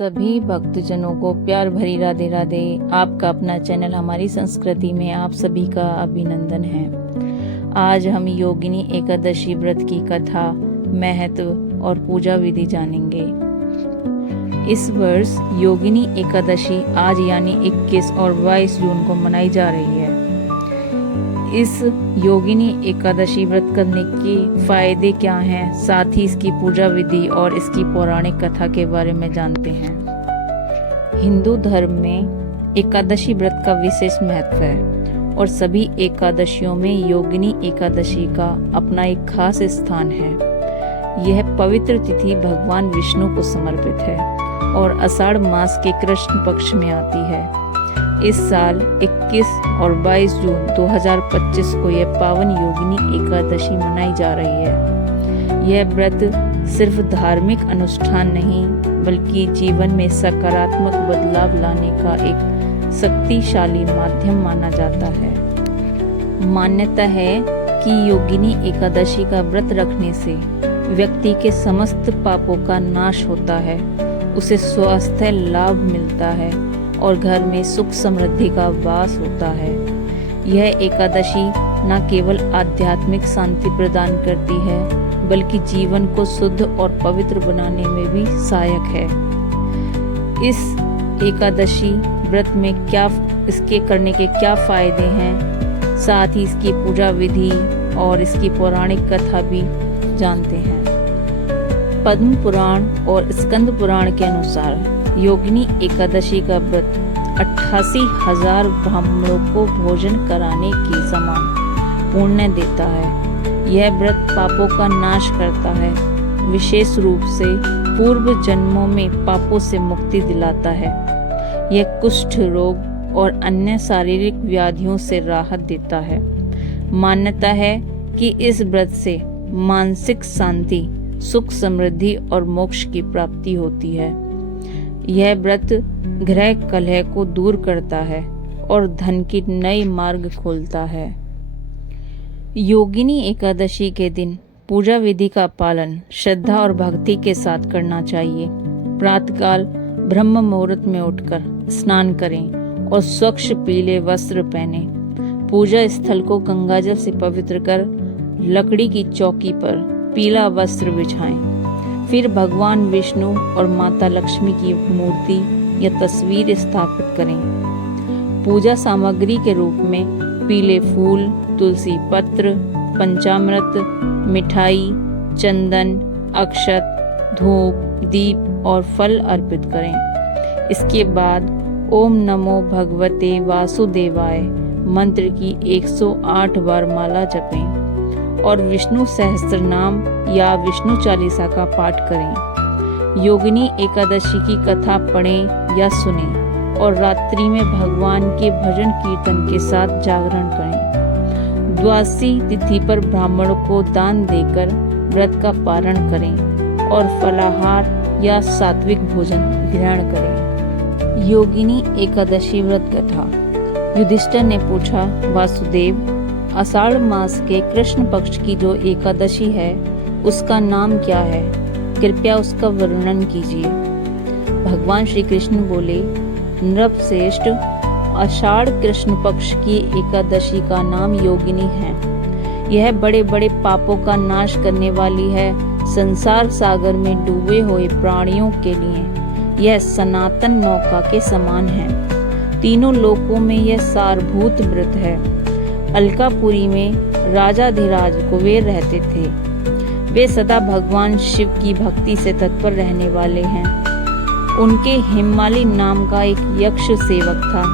सभी भक्तजनों को प्यार भरी राधे राधे। आपका अपना चैनल हमारी संस्कृति में आप सभी का अभिनंदन है। आज हम योगिनी एकादशी व्रत की कथा, महत्व और पूजा विधि जानेंगे। इस वर्ष योगिनी एकादशी आज यानी 21 और 22 जून को मनाई जा रही है। इस योगिनी एकादशी व्रत करने के फायदे क्या हैं, साथ ही इसकी पूजा विधि और इसकी पौराणिक कथा के बारे में जानते हैं। हिंदू धर्म में एकादशी व्रत का विशेष महत्व है और सभी एकादशियों में योगिनी एकादशी का अपना एक खास स्थान है। यह पवित्र तिथि भगवान विष्णु को समर्पित है और आषाढ़ मास के कृष्ण पक्ष में आती है। इस साल 21 और 22 जून 2025 को यह पावन योगिनी एकादशी मनाई जा रही है। यह व्रत सिर्फ धार्मिक अनुष्ठान नहीं बल्कि जीवन में सकारात्मक बदलाव लाने का एक शक्तिशाली माध्यम माना जाता है। मान्यता है कि योगिनी एकादशी का व्रत रखने से व्यक्ति के समस्त पापों का नाश होता है, उसे स्वास्थ्य लाभ मिलता है और घर में सुख समृद्धि का वास होता है। यह एकादशी न केवल आध्यात्मिक शांति प्रदान करती है बल्कि जीवन को शुद्ध और पवित्र बनाने में भी सहायक है। इस एकादशी व्रत में इसके करने के क्या फायदे हैं, साथ ही इसकी पूजा विधि और इसकी पौराणिक कथा भी जानते हैं। पद्म पुराण और स्कंद पुराण के अनुसार योगिनी एकादशी का व्रत 88,000 ब्राह्मणों को भोजन कराने के समान पुण्य देता है। यह व्रत पापों का नाश करता है, विशेष रूप से पूर्व जन्मों में पापों से मुक्ति दिलाता है। यह कुष्ठ रोग और अन्य शारीरिक व्याधियों से राहत देता है। मान्यता है कि इस व्रत से मानसिक शांति, सुख समृद्धि और मोक्ष की प्राप्ति होती है। यह व्रत गृह कलह को दूर करता है और धन की नई मार्ग खोलता है। योगिनी एकादशी के दिन पूजा विधि का पालन श्रद्धा और भक्ति के साथ करना चाहिए। प्रातःकाल ब्रह्म मुहूर्त में उठकर स्नान करें और स्वच्छ पीले वस्त्र पहने। पूजा स्थल को गंगाजल से पवित्र कर लकड़ी की चौकी पर पीला वस्त्र बिछाएं। फिर भगवान विष्णु और माता लक्ष्मी की मूर्ति या तस्वीर स्थापित करें। पूजा सामग्री के रूप में पीले फूल, तुलसी पत्र, पंचामृत, मिठाई, चंदन, अक्षत, धूप, दीप और फल अर्पित करें। इसके बाद ओम नमो भगवते वासुदेवाय मंत्र की 108 बार माला जपें और विष्णु सहस्त्रनाम या विष्णु चालीसा का पाठ करें। योगिनी एकादशी की कथा पढ़ें या सुनें और रात्रि में भगवान के भजन कीर्तन के साथ जागरण करें। द्वादशी तिथि पर ब्राह्मणों को दान देकर व्रत का पारण करें और फलाहार या सात्विक भोजन ग्रहण करें। योगिनी एकादशी व्रत कथा। युधिष्ठिर ने पूछा, वासुदेव, आषाढ़ मास के कृष्ण पक्ष की जो एकादशी है उसका नाम क्या है? कृपया उसका वर्णन कीजिए। भगवान श्री कृष्ण बोले, नृपश्रेष्ठ, आषाढ़ कृष्ण पक्ष की एकादशी का नाम योगिनी है। यह बड़े बड़े पापों का नाश करने वाली है। संसार सागर में डूबे हुए प्राणियों के लिए यह सनातन नौका के समान है। तीनों लोकों में यह सारभूत व्रत है। अलकापुरी में राजाधिराज कुबेर रहते थे। वे सदा भगवान शिव की भक्ति से तत्पर रहने वाले हैं। उनके हेमाली नाम का एक यक्ष सेवक था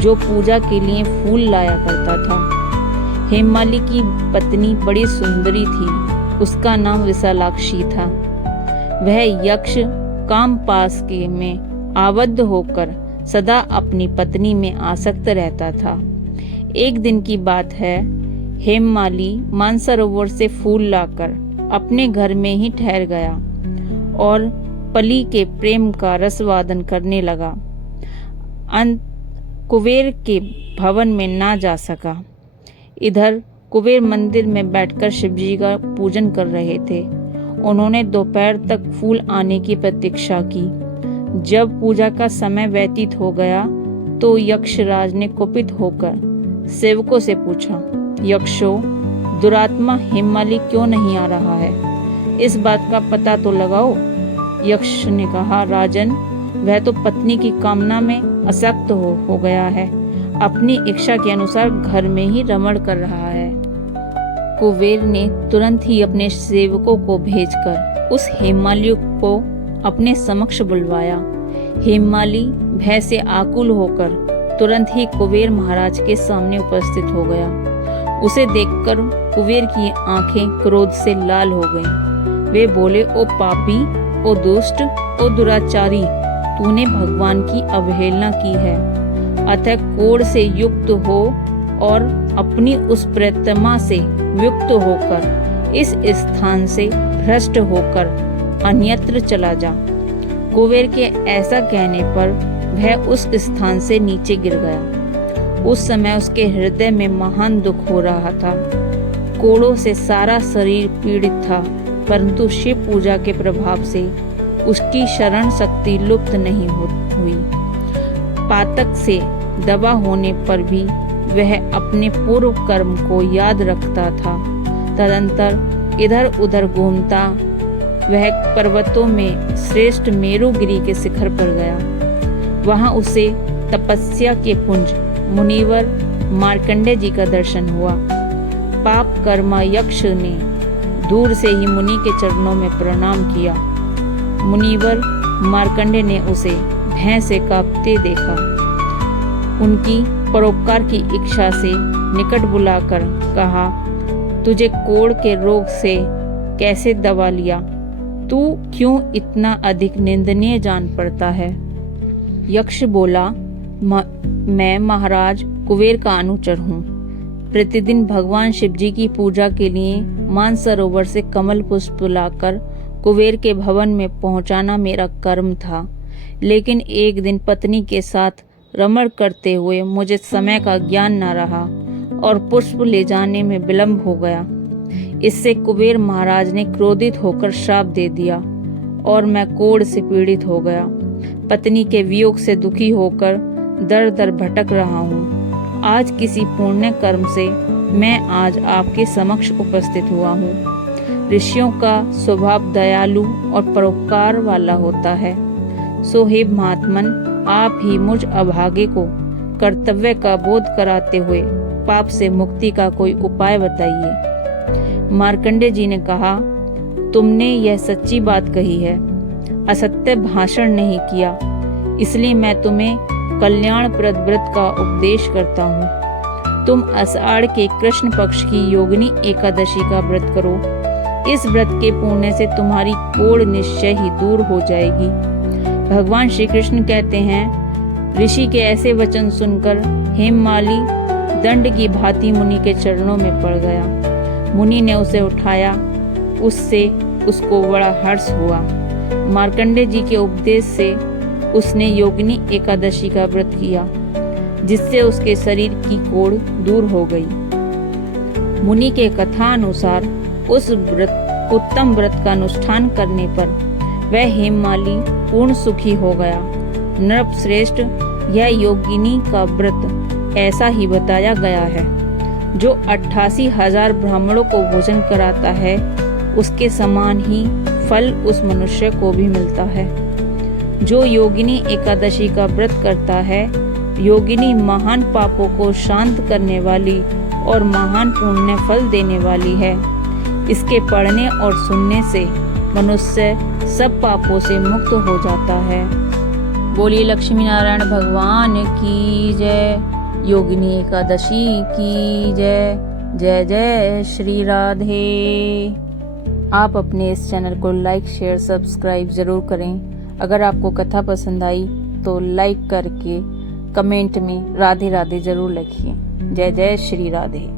जो पूजा के लिए फूल लाया करता था। हेमाली की पत्नी बड़ी सुंदरी थी, उसका नाम विशालाक्षी था। वह यक्ष कामपास के में आबद्ध होकर सदा अपनी पत्नी में आसक्त रहता था। एक दिन की बात है, हेममाली मानसरोवर से फूल लाकर अपने घर में ही ठहर गया और पली के प्रेम का रसवादन करने लगा। कुबेर के भवन में ना जा सका। इधर कुबेर मंदिर में बैठकर शिवजी का पूजन कर रहे थे। उन्होंने दोपहर तक फूल आने की प्रतीक्षा की। जब पूजा का समय व्यतीत हो गया तो यक्षराज ने कुपित होकर सेवकों से पूछा, यक्षों, दुरात्मा हेममाली क्यों नहीं आ रहा है? इस बात का पता तो लगाओ। यक्ष ने कहा, राजन, वह तो पत्नी की कामना में आसक्त हो गया है। अपनी इच्छा के अनुसार घर में ही रमण कर रहा है। कुबेर ने तुरंत ही अपने सेवकों को भेजकर उस हेममाली को अपने समक्ष बुलवाया। हेममाली भय से आकुल होकर तुरंत ही कुबेर महाराज के सामने उपस्थित हो गया। उसे देखकर कुबेर की आंखें क्रोध से लाल हो गईं। वे बोले, ओ पापी, ओ दुष्ट, ओ दुराचारी, तूने भगवान की अवहेलना की है। अतः कोढ़ से युक्त हो और अपनी उस प्रतिमा से युक्त होकर इस स्थान से भ्रष्ट होकर अन्यत्र चला जा। कुबेर के ऐसा कहने पर वह उस स्थान से नीचे गिर गया। उस समय उसके हृदय में महान दुख हो रहा था। कोढ़ों से सारा शरीर पीड़ित था, परंतु शिव पूजा के प्रभाव से उसकी शरण शक्ति लुप्त नहीं हुई। पातक से दबा होने पर भी वह अपने पूर्व कर्म को याद रखता था। तदंतर इधर उधर घूमता वह पर्वतों में श्रेष्ठ मेरुगिरी के शिखर पर गया। वहां उसे तपस्या के पुंज मुनिवर मार्कंडेय जी का दर्शन हुआ। पाप कर्मा यक्ष ने दूर से ही मुनि के चरणों में प्रणाम किया। मुनिवर मार्कंडेय ने उसे भय से कांपते देखा। उनकी परोपकार की इच्छा से निकट बुलाकर कहा, तुझे कोढ़ के रोग से कैसे दबा लिया? तू क्यों इतना अधिक निंदनीय जान पड़ता है? यक्ष बोला, मैं महाराज कुबेर का अनुचर हूँ। प्रतिदिन भगवान शिव जी की पूजा के लिए मानसरोवर से कमल पुष्प लाकर कुबेर के भवन में पहुंचाना मेरा कर्म था। लेकिन एक दिन पत्नी के साथ रमण करते हुए मुझे समय का ज्ञान न रहा और पुष्प ले जाने में विलंब हो गया। इससे कुबेर महाराज ने क्रोधित होकर श्राप दे दिया और मैं कोढ़ से पीड़ित हो गया। पत्नी के वियोग से दुखी होकर दर दर भटक रहा हूँ। आज किसी पुण्य कर्म से मैं आज आपके समक्ष उपस्थित हुआ हूँ। ऋषियों का स्वभाव दयालु और परोपकार वाला होता है। सो हे महात्मन, आप ही मुझ अभागे को कर्तव्य का बोध कराते हुए पाप से मुक्ति का कोई उपाय बताइए। मार्कंडेय जी ने कहा, तुमने यह सच्ची बात कही है, असत्य भाषण नहीं किया, इसलिए मैं तुम्हें कल्याणप्रद व्रत का उपदेश करता हूँ। तुम आषाढ़ के कृष्ण पक्ष की योगिनी एकादशी का व्रत करो। इस व्रत के पुण्य से तुम्हारी कोढ़ निश्चय ही दूर हो जाएगी। भगवान श्री कृष्ण कहते हैं, ऋषि के ऐसे वचन सुनकर हेममाली दंड की भांति मुनि के चरणों में पड़ गया। मुनि ने उसे उठाया। उससे उसको बड़ा हर्ष हुआ। मार्कंडेय जी के उपदेश से उसने योगिनी एकादशी का व्रत किया, जिससे उसके शरीर की कोढ़ दूर हो गई। मुनि के कथा अनुसार उस उत्तम व्रत का अनुष्ठान करने पर वह हेममाली पूर्ण सुखी हो गया। नृप श्रेष्ठ, यह योगिनी का व्रत ऐसा ही बताया गया है। जो 88,000 ब्राह्मणों को भोजन कराता है, उसके समान ही फल उस मनुष्य को भी मिलता है। जो योगिनी एकादशी का व्रत करता है, योगिनी महान पापों को शांत करने वाली और महान पुण्य फल देने वाली है। इसके पढ़ने और सुनने से मनुष्य सब पापों से मुक्त हो जाता है। बोलिए लक्ष्मी नारायण भगवान की जय। योगिनी एकादशी की जय। जय जय श्री राधे। आप अपने इस चैनल को लाइक, शेयर, सब्सक्राइब जरूर करें। अगर आपको कथा पसंद आई तो लाइक करके कमेंट में राधे राधे जरूर लिखिए। जय जय श्री राधे।